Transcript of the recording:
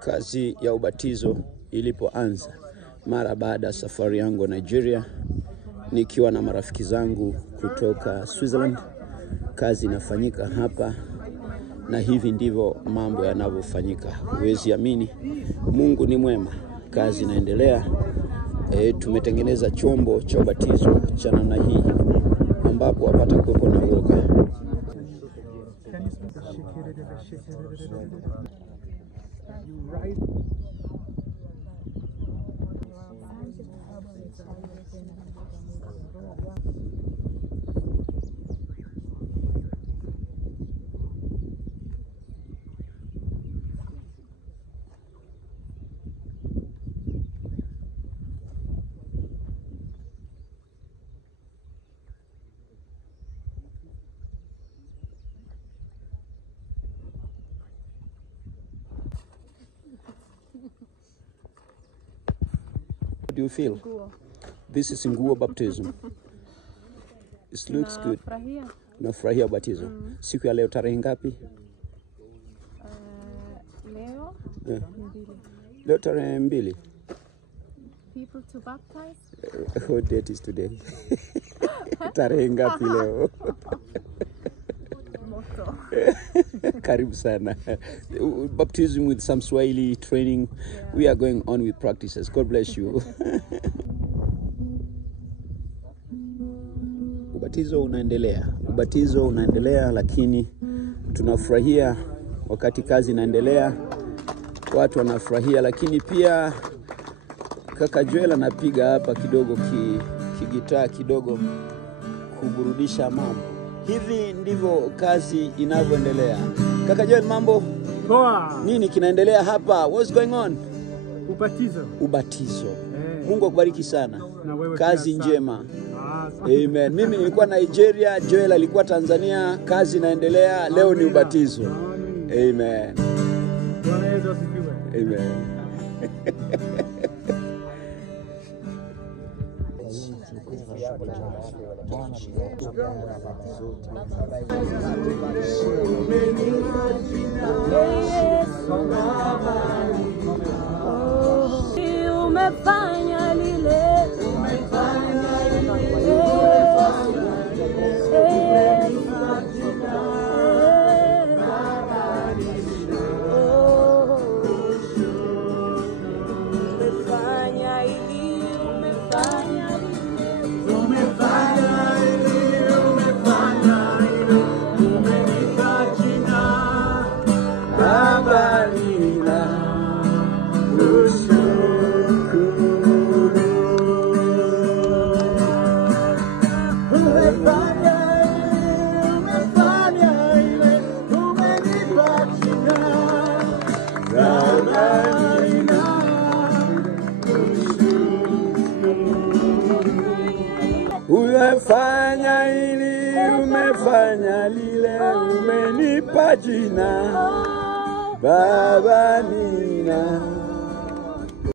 Kazi ya ubatizo ilipoanza mara baada ya safari yangu Nigeria, nikiwa na marafiki zangu kutoka Switzerland. Kazi inafanyika hapa na hivi ndivyo mambo yanavyofanyika. Huwezi amini, Mungu ni mwema. Kazi inaendelea. Tumetengeneza chombo cha ubatizo cha namna hii ambapo hapata kuwepo na uoga. What do you feel? This is Nguo baptism. It looks good. Nafurahia baptism. Siku ya leo tarehe ngapi? Leo Leo tarehe 2. People to baptize? What date is today? Tarehe ngapi leo? Moto. Karibu sana. Baptism with some Swahili training. Yeah. We are going on with practices. God bless you. Ubatizo unaendelea, lakini tunafurahia wakati kazi inaendelea. Watu wanafurahia, lakini pia kaka Joel anapiga hapa kidogo kigitaa kidogo kuburudisha mambo. Hivi ndivyo kazi inavyoendelea. Kaka Joel, mambo? Poa. Nini kinaendelea hapa? What's going on? Ubatizo. Mungu akubariki sana. Kazi njema. Amen. Mimi nilikuwa Nigeria, Joel alikuwa Tanzania, kazi inaendelea. Leo ni ubatizo. Amen. Amen. Umefanya lile, Umefanya hili, umefanya lile, umenipa jina Baba nina